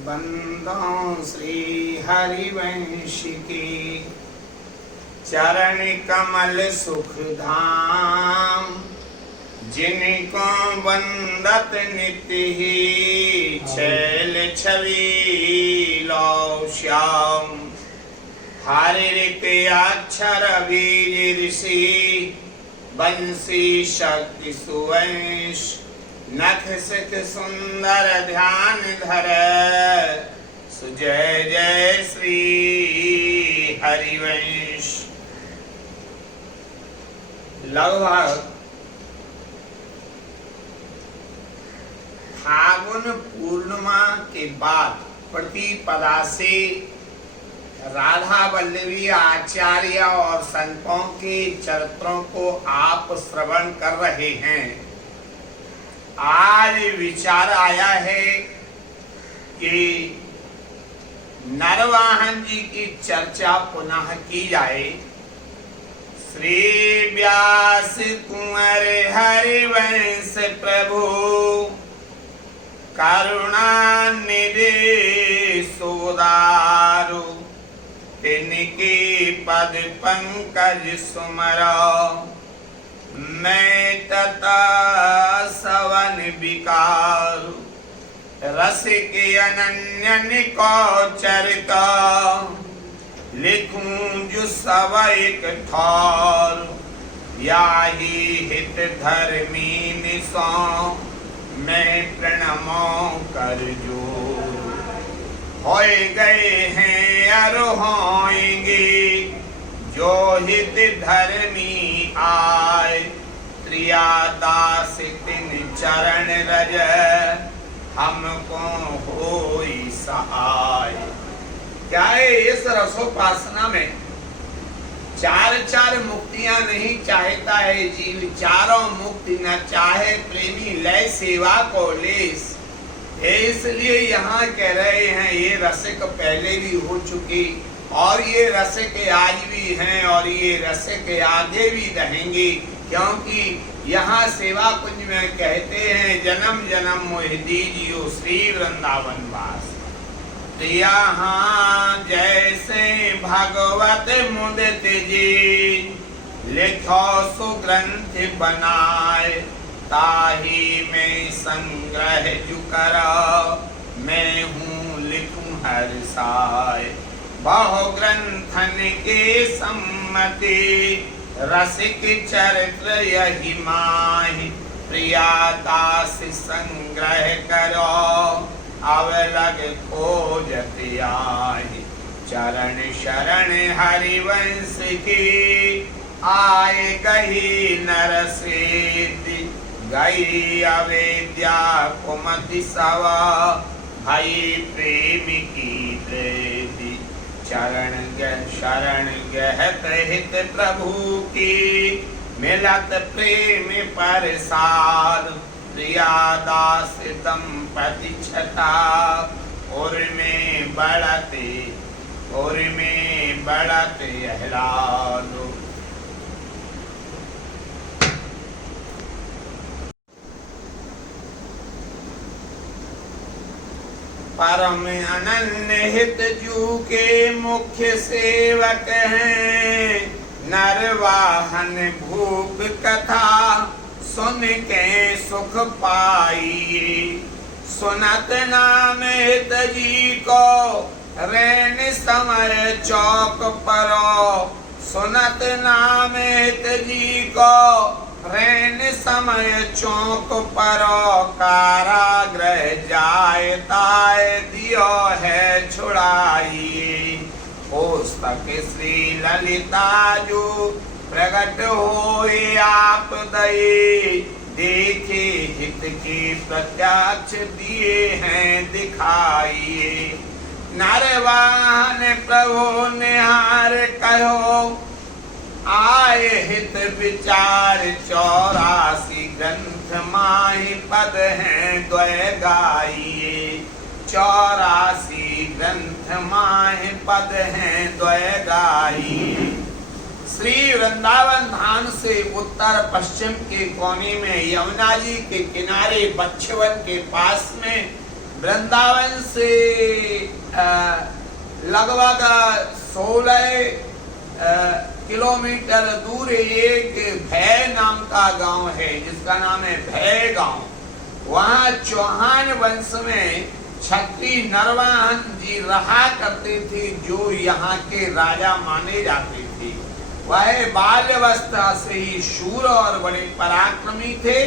बंदों श्री हरिवंश के चरण कमल सुख धाम, जिनको वंदत नित्य ही छैल छवि लो श्याम। हरित अक्षर बीज ऋषि बंसी शक्ति सुवंश, नख सिख सुंदर ध्यान धर, सुजय जय श्री हरिवंश। लगभग फागुन पूर्णिमा के बाद प्रतिपदा से राधा वल्लभी आचार्य और संतों के चरित्रों को आप श्रवण कर रहे हैं। आज विचार आया है कि नरवाहन जी की चर्चा पुनः की जाए। श्री व्यास कुंवर हरिवंश प्रभु, करुणा निधि सोदारु, तिनके पद पंकज सुमरो, मैं तथा सवन विकारु, रसिक अनन्य निको चरिता, लिखूं जो सब एक ठार, याही हित धर्मी निसो, मैं प्रणमो कर जो। होए गए हैं अर होएंगे, जो हित धर्मी आए, प्रियादास तिन चरण रज, हमको होई सहाय। क्या है इस रसोपासना में चार मुक्तियां नहीं चाहता है जीव, चारों मुक्ति न चाहे प्रेमी, लय सेवा को लेस। इसलिए यहाँ कह रहे हैं ये रसिक पहले भी हो चुकी और ये रसिक आज भी हैं और ये रसिक आगे भी रहेंगे, क्योंकि यहाँ सेवा कुंज में कहते हैं जन्म जन्म मोह दीजियो श्री वृंदावन वास। यहाँ जैसे भगवत मुदित जी, लिखो सुग्रंथ बनाए, ताही में संग्रह जो करो, मैं हूँ लिखूं हर साय। बहु ग्रंथन के सम्मति, रसिक चरित्र यही माहि, प्रियादास संग्रह करो, अवलग खोजत आहि। चरण शरण हरिवंश की, आए गही नर सेति, गई अवेद्या कुमति सवा, भई प्रेम की प्रीति। चरण शरण गहत हित प्रभु की, मिलत प्रेम परसाद, प्रियादास दंपति छटा, और में बढ़ते अहलादो। परम अनन्य हित जू के मुख्य सेवक हैं, नरवाहन भूप कथा सुन के सुख पाइए। सुनत नाम हित जी को, रैन समय चौक परो, सुनत नाम हित जी को, रैन समय चौक परो, कारागृह जाए ताय दियो है छुड़ाइए। पुस्तक श्री ललिता जो प्रकट होए आप दये, देखे हित के प्रत्यक्ष दिए हैं दिखाइए। नरवाहन प्रभु निहार कहो, आए हित विचार 84 ग्रंथ माहि पद हैं द्वय गाइए। 84 ग्रंथ माहि पद हैं द्वय गाइए। श्री वृंदावन धाम से उत्तर पश्चिम के कोने में यमुना जी के किनारे बच्छवन के पास में वृंदावन से लगभग 16 किलोमीटर दूर एक भय नाम का गांव है, जिसका नाम है भय गांव। वहाँ चौहान वंश में क्षत्रिय नरवाहन जी रहा करते थे, जो यहाँ के राजा माने जाते थे। वह बाल्यावस्था से ही शूर और बड़े पराक्रमी थे।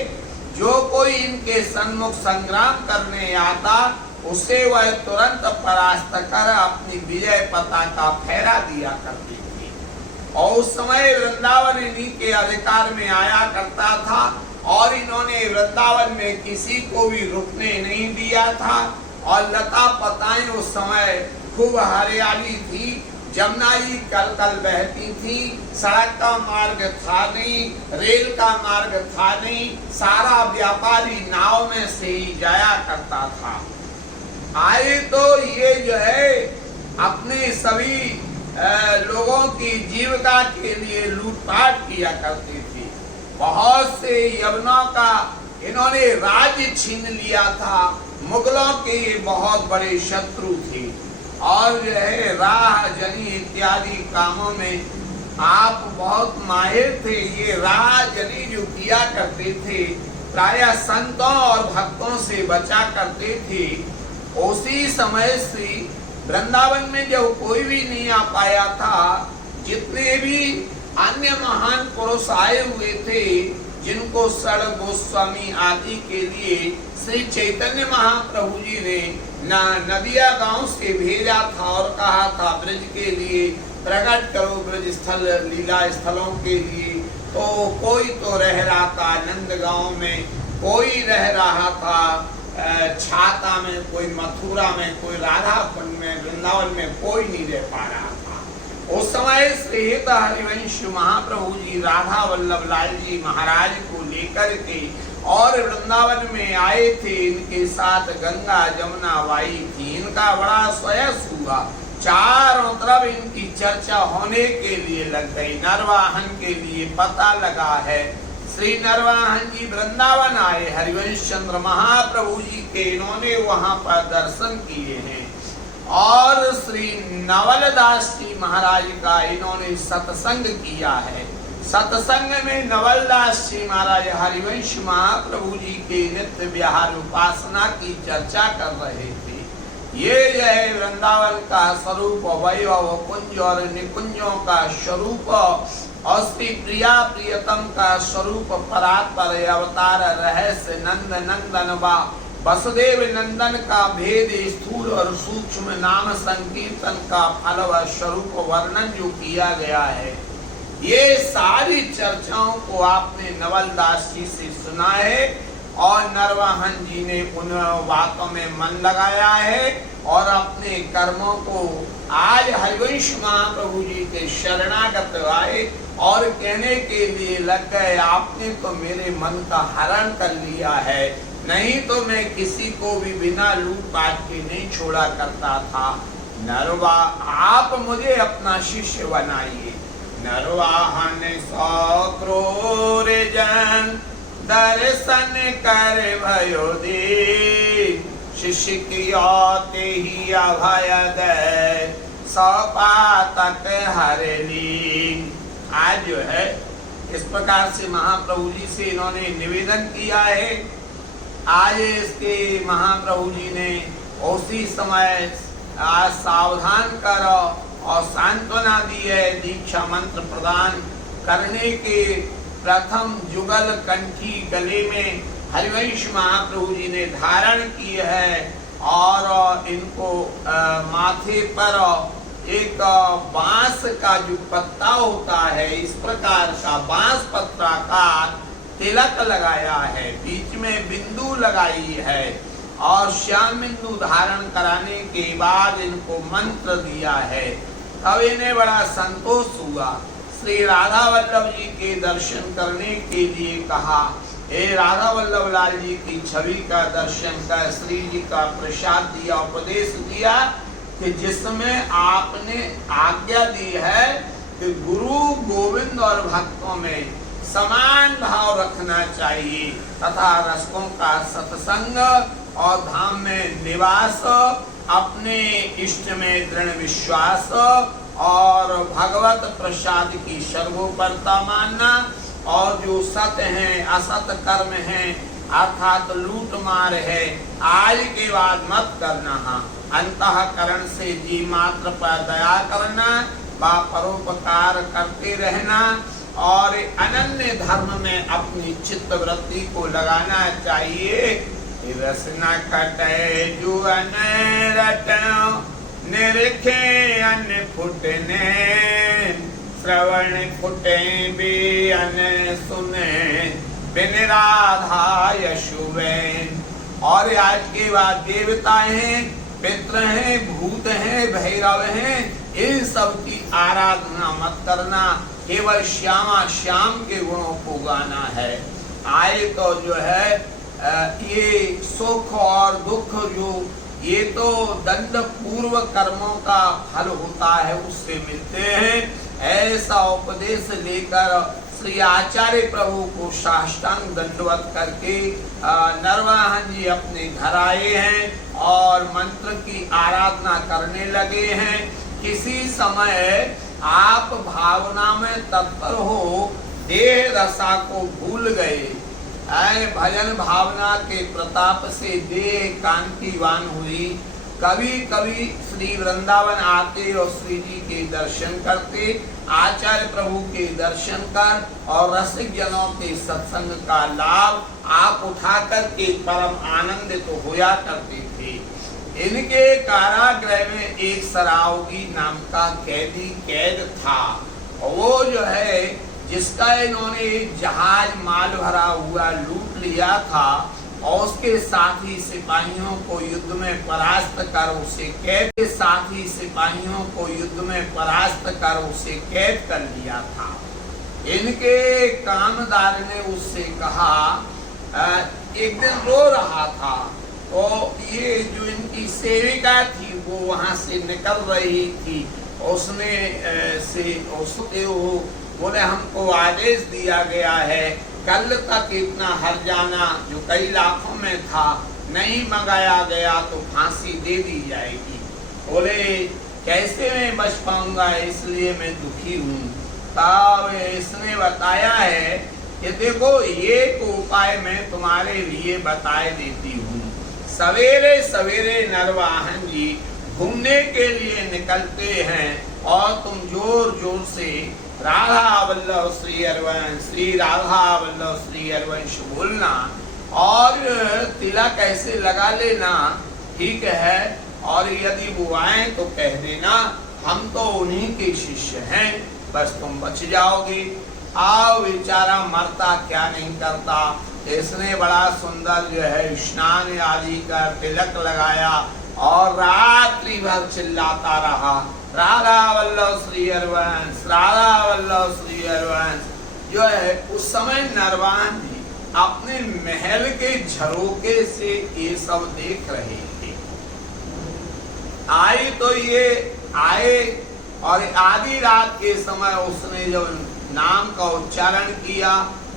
जो कोई इनके सन्मुख संग्राम करने आता, उसे वह तुरंत परास्त कर अपनी विजय पताका फहरा दिया करती थी। और उस समय वृंदावन इन्हीं के अधिकार में आया करता था, और इन्होंने वृंदावन में किसी को भी रुकने नहीं दिया था। और लता पताएं उस समय खूब हरियाली थी, जमुना जी कल कल बहती थी, सड़क का मार्ग था नहीं, रेल का मार्ग था नहीं, सारा व्यापारी नाव में से ही जाया करता था। आए तो ये जो है अपने सभी लोगों की जीविका के लिए लूटपाट किया करती थी। बहुत से यवनों का इन्होंने राज्य छीन लिया था। मुगलों के ये बहुत बड़े शत्रु थे, और जो है राह जनी इत्यादि कामों में आप बहुत माहिर थे। ये राह जनी जो किया करते थे, प्रायः संतों और भक्तों से बचा करते थे। उसी समय से वृंदावन में जब कोई भी नहीं आ पाया था, जितने भी अन्य महान पुरुष आए हुए थे, जिनको सड़ गोस्वामी आदि के लिए श्री चैतन्य महाप्रभु जी ने नदिया गांव से भेजा था और कहा था ब्रज के लिए प्रकट करो, ब्रज स्थल लीला स्थलों के लिए। तो कोई तो रह रहा था नंदगांव में, कोई रह रहा था छाता में, कोई मथुरा में, कोई राधाकुंड में, वृंदावन में कोई नहीं रह पा रहा था। उस समय श्री हरिवंश महाप्रभु जी राधा वल्लभ लाल जी महाराज को लेकर के और वृंदावन में आए थे। इनके साथ गंगा जमुना वाई थी। इनका बड़ा स्वयस हुआ, चारों तरफ इनकी चर्चा होने के लिए लग गई। नरवाहन के लिए पता लगा है, श्री नरवाहन जी वृंदावन आए, हरिवंश चंद्र महाप्रभु जी के इन्होंने वहां पर दर्शन किए हैं। और श्री नवलदास जी महाराज का इन्होंने सत्संग किया है। सत्संग में नवलदास जी महाराज हरिवंश महाप्रभु जी के नित्य विहार उपासना की चर्चा कर रहे थे। ये जो है वृंदावन का स्वरूप, वैभव कुंज और निकुंजों का स्वरूप, और श्री प्रिया प्रियतम का स्वरूप, परात्पर अवतार रहस्य नंद नंदन वा वसुदेव नंदन का भेद, स्थूल और सूक्ष्म नाम संकीर्तन का फल व स्वरूप वर्णन जो किया गया है, ये सारी चर्चाओं को आपने नवलदास जी से सुना है। और नरवाहन जी ने उन बातों में मन लगाया है और अपने कर्मों को आज हरिवंश महाप्रभु जी के शरणागत आए और कहने के लिए लग गए, आपने तो मेरे मन का हरण कर लिया है, नहीं तो मैं किसी को भी बिना लूटपाट के नहीं छोड़ा करता था। नरवा आप मुझे अपना शिष्य बनाइए। नरवाहन सौ क्रूर जन दर्शन कर भयो दे, शिष्य की आते ही अभय दे, सौपातक हर ली। आज जो है इस प्रकार से महाप्रभु जी से इन्होंने निवेदन किया है। आज इसके महाप्रभु जी ने उसी समय आज सावधान कर और सांत्वना दी है। दीक्षा मंत्र प्रदान करने के प्रथम जुगल कंठी गले में हरिवंश महाप्रभु जी ने धारण की है, और इनको माथे पर एक बांस का जो पत्ता होता है, इस प्रकार का बांस पत्रा का तिलक लगाया है, बीच में बिंदु लगाई है, और श्याम बिंदु धारण कराने के बाद इनको मंत्र दिया है। तब इन्हें बड़ा संतोष हुआ। श्री राधा वल्लभ जी के दर्शन करने के लिए कहा, हे राधा वल्लभ लाल जी की छवि का दर्शन कर श्री जी का प्रसाद दिया, उपदेश दिया कि जिसमें आपने आज्ञा दी है कि गुरु गोविंद और भक्तों में समान भाव रखना चाहिए, तथा रसकों का सत्संग और धाम में निवास, अपने इष्ट में दृढ़ विश्वास और भगवत प्रसाद की सर्वोपरता मानना, और जो सत्य है असत कर्म है अर्थात लूट मार है आज के बाद मत करना। अंतःकरण से जीव मात्र पर दया करना व परोपकार करते रहना और अनन्य धर्म में अपनी चित्त वृत्ति को लगाना चाहिए। रस न कटे जो अनरट निरखे अन्न फुटने, श्रवण फुटे भी अन्न सुने बिन राधा यशुवैन। और आज के बाद देवता हैं, पितृ हैं, भूत हैं, भैरव हैं, इन सब की आराधना मत करना, केवल श्यामा श्याम के गुणों को गाना है। आए तो जो है ये सुख और दुख जो ये तो दंड पूर्व कर्मों का फल होता है उससे मिलते हैं। ऐसा उपदेश लेकर श्री आचार्य प्रभु को साष्टांग दंडवत करके नरवाहन जी अपने घर आए हैं और मंत्र की आराधना करने लगे हैं। किसी समय आप भावना में तत्पर हो, देह दशा को भूल गए, भजन भावना के प्रताप से देह कांतिवान हुई। कभी कभी श्री वृंदावन आते और श्री जी के दर्शन करते, आचार्य प्रभु के दर्शन कर और रसिक जनों के सत्संग का लाभ आप उठा कर के परम आनंदित तो होया करते थे। इनके कारागृह में एक सरावगी नाम का कैदी कैद था। वो जो है जिसका इन्होंने एक जहाज माल भरा हुआ लूट लिया था और उसके साथी सिपाहियों को युद्ध में परास्त कर उसे कैद के साथी सिपाहियों को युद्ध में परास्त कर उसे कैद कर लिया था। इनके कामदार ने उससे कहा, एक दिन रो रहा था और ये जो इनकी सेविका थी वो वहां से निकल रही थी, उसने उसके वो बोले हमको आदेश दिया गया है कल तक इतना हर्जाना जो कई लाखों में था नहीं मंगाया गया तो फांसी दे दी जाएगी। बोले कैसे मैं बच पाऊंगा, इसलिए मैं दुखी हूँ। तब इसने बताया है कि देखो ये उपाय मैं तुम्हारे लिए बताए देती हूँ। सवेरे सवेरे नरवाहन जी घूमने के लिए निकलते हैं और तुम जोर जोर से राधा वल्लभ श्री हरवंश, श्री राधा वल्लभ श्री हरवंश बोलना और तिलक ऐसे लगा लेना, ठीक है। और यदि वो आए तो कह देना हम तो उन्हीं के शिष्य हैं, बस तुम बच जाओगे। आओ बेचारा मरता क्या नहीं करता। इसने बड़ा सुंदर जो है स्नान आदि कर तिलक लगाया और रात्रि भर चिल्लाता रहा, राधा वल्लभ श्री हरवंश, राधा वल्लभ श्री हरवंश। जो है उस समय नरवाहन जी अपने महल के झरोके से ये सब देख रहे थे। आई तो ये आए और आधी रात के समय उसने जब नाम का उच्चारण किया,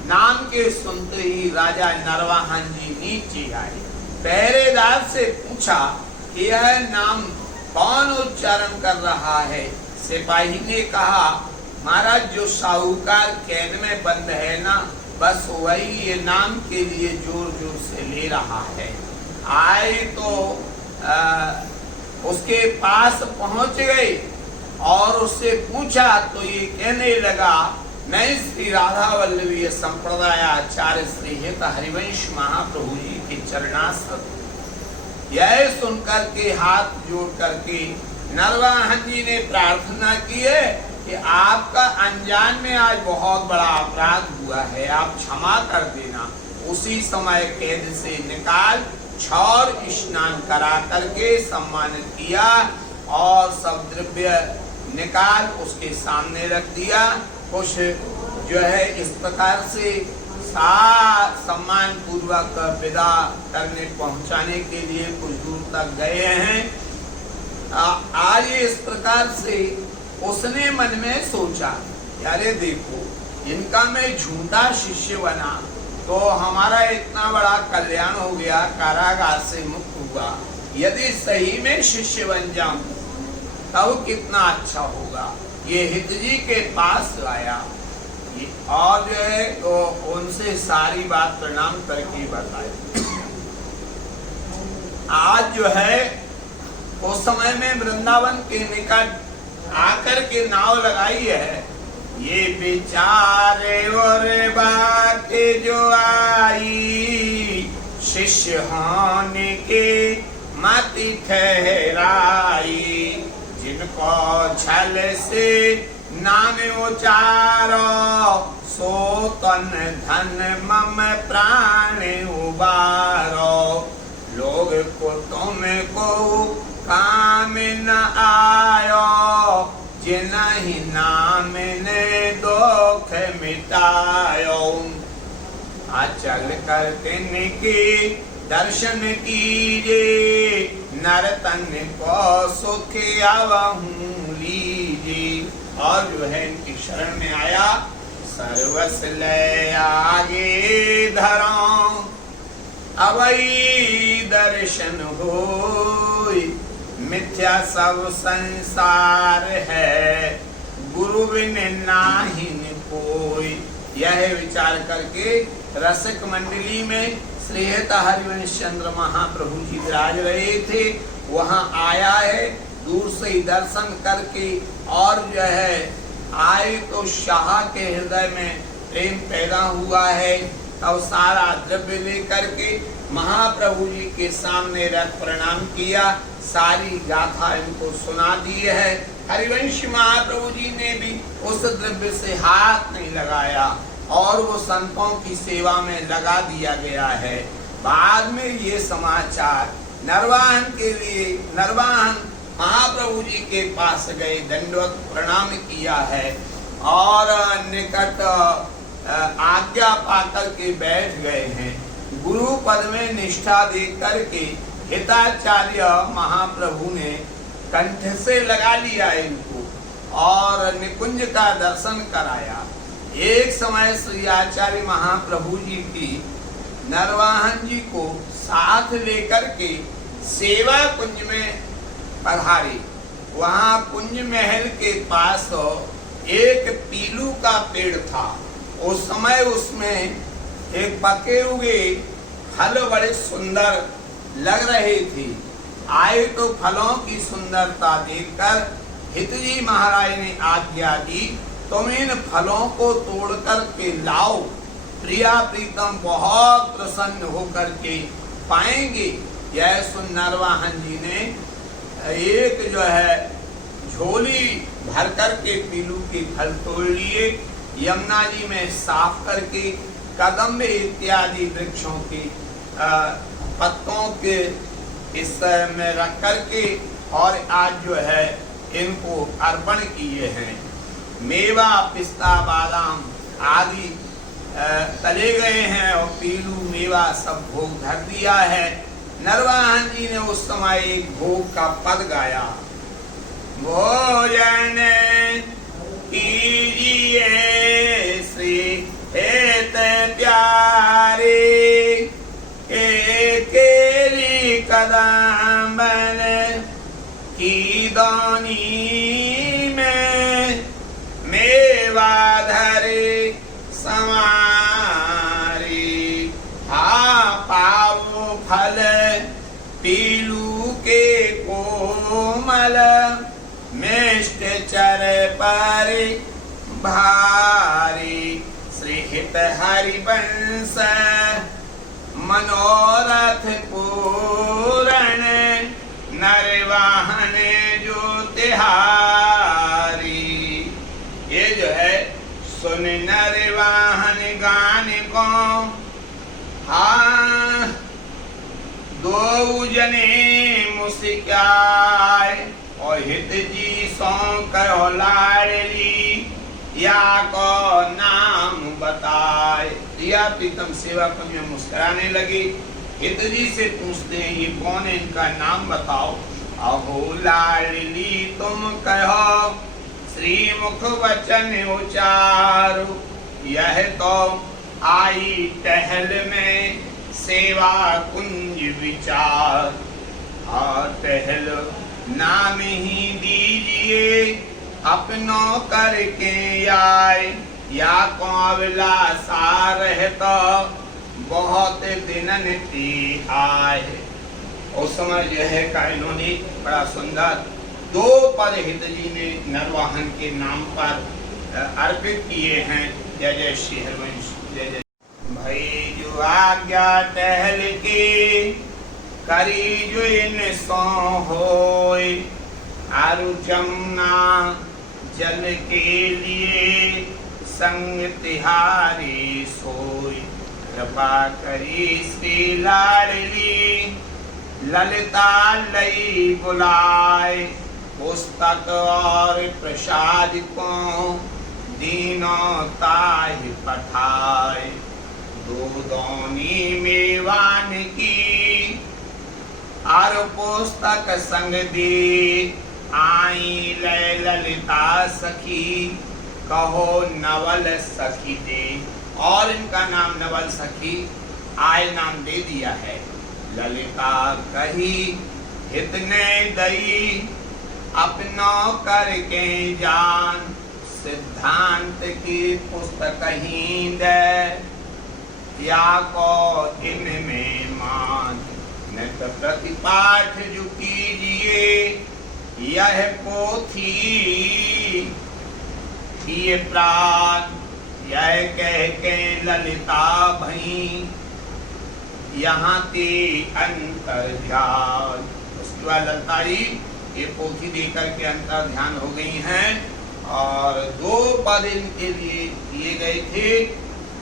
नाम के सुनते ही राजा नरवाहन जी नीचे आए। पहरेदार से पूछा कि यह नाम कौन उच्चारण कर रहा है। सिपाही ने कहा महाराज जो साहूकार कैद में बंद है ना, बस वही ये नाम के लिए जोर जोर से ले रहा है। आए तो उसके पास पहुंच गए और उससे पूछा तो ये कहने लगा मैं श्री राधा वल्लभीय संप्रदाय आचार्य श्री हित हरिवंश महाप्रभु जी के चरणाश्रत। यह सुनकर के हाथ जोड़ करके नरवाहन जी ने प्रार्थना की है कि आपका अनजान में आज बहुत बड़ा अपराध हुआ है, आप क्षमा कर देना। उसी समय कैद से निकाल छौर स्नान करा करके सम्मानित किया और सब द्रव्य निकाल उसके सामने रख दिया। कुछ जो है इस प्रकार से सम्मान पूर्वक विदा करने पहुंचाने के लिए कुछ दूर तक गए हैं। आज इस प्रकार से उसने मन में सोचा, अरे देखो इनका मैं झूठा शिष्य बना तो हमारा इतना बड़ा कल्याण हो गया, कारागार से मुक्त हुआ। यदि सही में शिष्य बन जाऊं तब कितना अच्छा होगा। ये हित जी के पास लाया और जो है तो उनसे सारी बात प्रणाम करके बताई। आज जो है उस समय में वृंदावन के निकट आकर के नाव लगाई है। ये बेचारे और बात जो आई, शिष्य होने के मति ठहराई। जिनको छल से नाम उचारो, सो तन धन मम प्राण उबारो। लोग को तुमको काम न आयो, जिनहि नाम ने दुख मिटायो। अचल कर तिनके दर्शन कीजे, नर तन को सुख आवहूं लीजे। और जो है इनकी शरण में आया, सर्वस ले आगे धरो, अवई दर्शन होई। मिथ्या सब संसार है, गुरु बिन नाहिन कोई। यह विचार करके रसिक मंडली में श्रीहत हरिवंश चंद्र महाप्रभु जी विराज रहे थे। वहां आया है, दूर से ही दर्शन करके और जो है आए तो शाह के हृदय में प्रेम पैदा हुआ है। तब सारा द्रव्य लेकर के महाप्रभु जी के सामने रख प्रणाम किया, सारी गाथा इनको सुना दी है। हरिवंश महाप्रभु जी ने भी उस द्रव्य से हाथ नहीं लगाया और वो संतों की सेवा में लगा दिया गया है। बाद में ये समाचार नरवाहन के लिए, नरवाहन महाप्रभु जी के पास गए, दंडवत प्रणाम किया है और निकट आज्ञा पाकर के बैठ गए हैं। गुरु पद में निष्ठा दे करके हिताचार्य महाप्रभु ने कंठ से लगा लिया इनको और निकुंज का दर्शन कराया। एक समय श्री आचार्य महाप्रभु जी की नरवाहन जी को साथ लेकर के सेवा कुंज में पधारे। वहां कुंज महल के पास एक पीलू का पेड़ था। उस समय उसमें एक पके हुए फल बड़े सुंदर लग रहे थे। आए तो फलों की सुंदरता देखकर हित जी महाराज ने आज्ञा दी, तुम इन फलों को तोड़ कर के लाओ, प्रिया प्रीतम बहुत प्रसन्न होकर के पाएंगे। यह सुन नरवाहन जी ने एक जो है झोली भर कर के पीलू के फल तोड़ लिए, यमुना जी में साफ करके कदम्ब इत्यादि वृक्षों के पत्तों के इस में रख करके और आज जो है इनको अर्पण किए हैं। मेवा पिस्ता बादाम आदि तले गए हैं और पीलू मेवा सब भोग धर दिया है। नरवाहन जी ने उस समय एक भोग का पद गाया, भोजन कीजिए श्री हेत प्यारे, केली कदम्बन की दानी में मेवा धरे समारी। हा पाओ फल पीलू के कोमल, मिष्ट चर पर भारी। श्री हित हरिवंश मनोरथ पूरण, नरवाहन जो तिहारी। ये जो है सुन नरवाहन गान को, हाँ दो जने मुस्काए और हित जी सौ कहो लाडली, या को नाम बताए। या प्रीतम सेवा कुंज में मुस्कुराने लगी। हित जी से पूछते हैं ये कौन है, इनका नाम बताओ। अहो लाडली तुम कहो, श्री मुख वचन उचारो, यह तो आई टहल में सेवा कुंज विचार, टहल नाम ही दीजिए अपनों करके आए, या कौवला सा रहता बहुत दिनन ती आए। उस समय जो है का इन्होंने बड़ा सुंदर 2 पद हित जी ने नरवाहन के नाम पर अर्पित किए हैं। जय जय श्री हरिवंश, जय जय। भई जो आज्ञा टहल के करी जो इन सो होय, आरु जमुना जल के लिए संग तिहारी सोई, कृपा करी श्री लाडली ललिता लई बुलाए, पुस्तक और प्रसाद को दीनों ताहि पठाए, दूधौनी मेवान की और पुस्तक संग दी, आई लय ललिता सखी कहो नवल सखी दे। और इनका नाम नवल सखी आय नाम दे दिया है। ललिता कही हित ने दई अपनों करके जान, सिद्धांत की पुस्तक ही दे या को इनमें मान, नित प्रतिपाठ जो कीजिए यह पोथी ये प्राण, यह कह के ललिता भई यहाँ ते अंतर ध्यान। उसके बाद ललिता जी ये पोथी देकर के अंतर ध्यान हो गई हैं। और 2 पद इनके लिए दिए गए थे।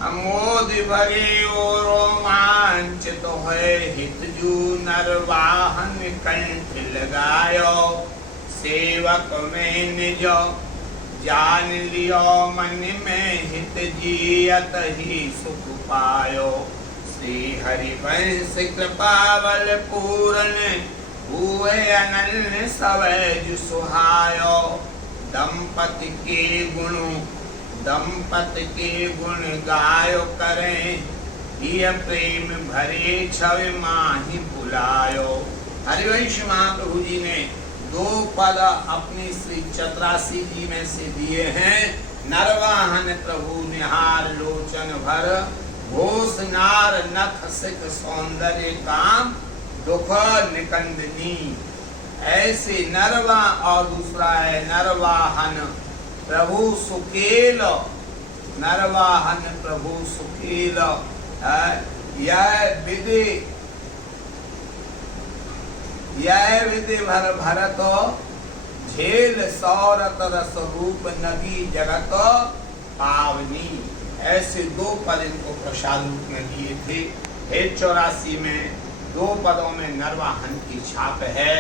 अमोद भरे और रोमांचित तो है, हितजू नरवाहन कंठ लगायो, सेवक में निज जान लियो, मन में हित जियत ही सुख पायो, श्री हरिवंश कृपावल पूर्ण हुए अनन्य सवैज सुहायो, दंपति के गुण गायो करें, ये प्रेम भरे छवि माही बुलायो। हरिवंश महाप्रभु जी ने 2 पद अपनी श्री चतरासी जी में से दिए हैं। नरवाहन प्रभु निहार लोचन भर, घोष नार नख सिख सौंदर्य काम, दुख निकंदनी। ऐसे नरवा और दूसरा है नरवाहन प्रभु सुकेल, नरवाहन प्रभु सुकेल। यह विधि भर भरत झेल सौरत रस रूप नदी जगत पावनी। ऐसे 2 पद इनको प्रसाद रूप में दिए थे। 84 में 2 पदों में नरवाहन की छाप है।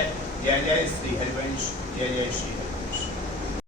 जय जय श्री हरिवंश, जय जय श्री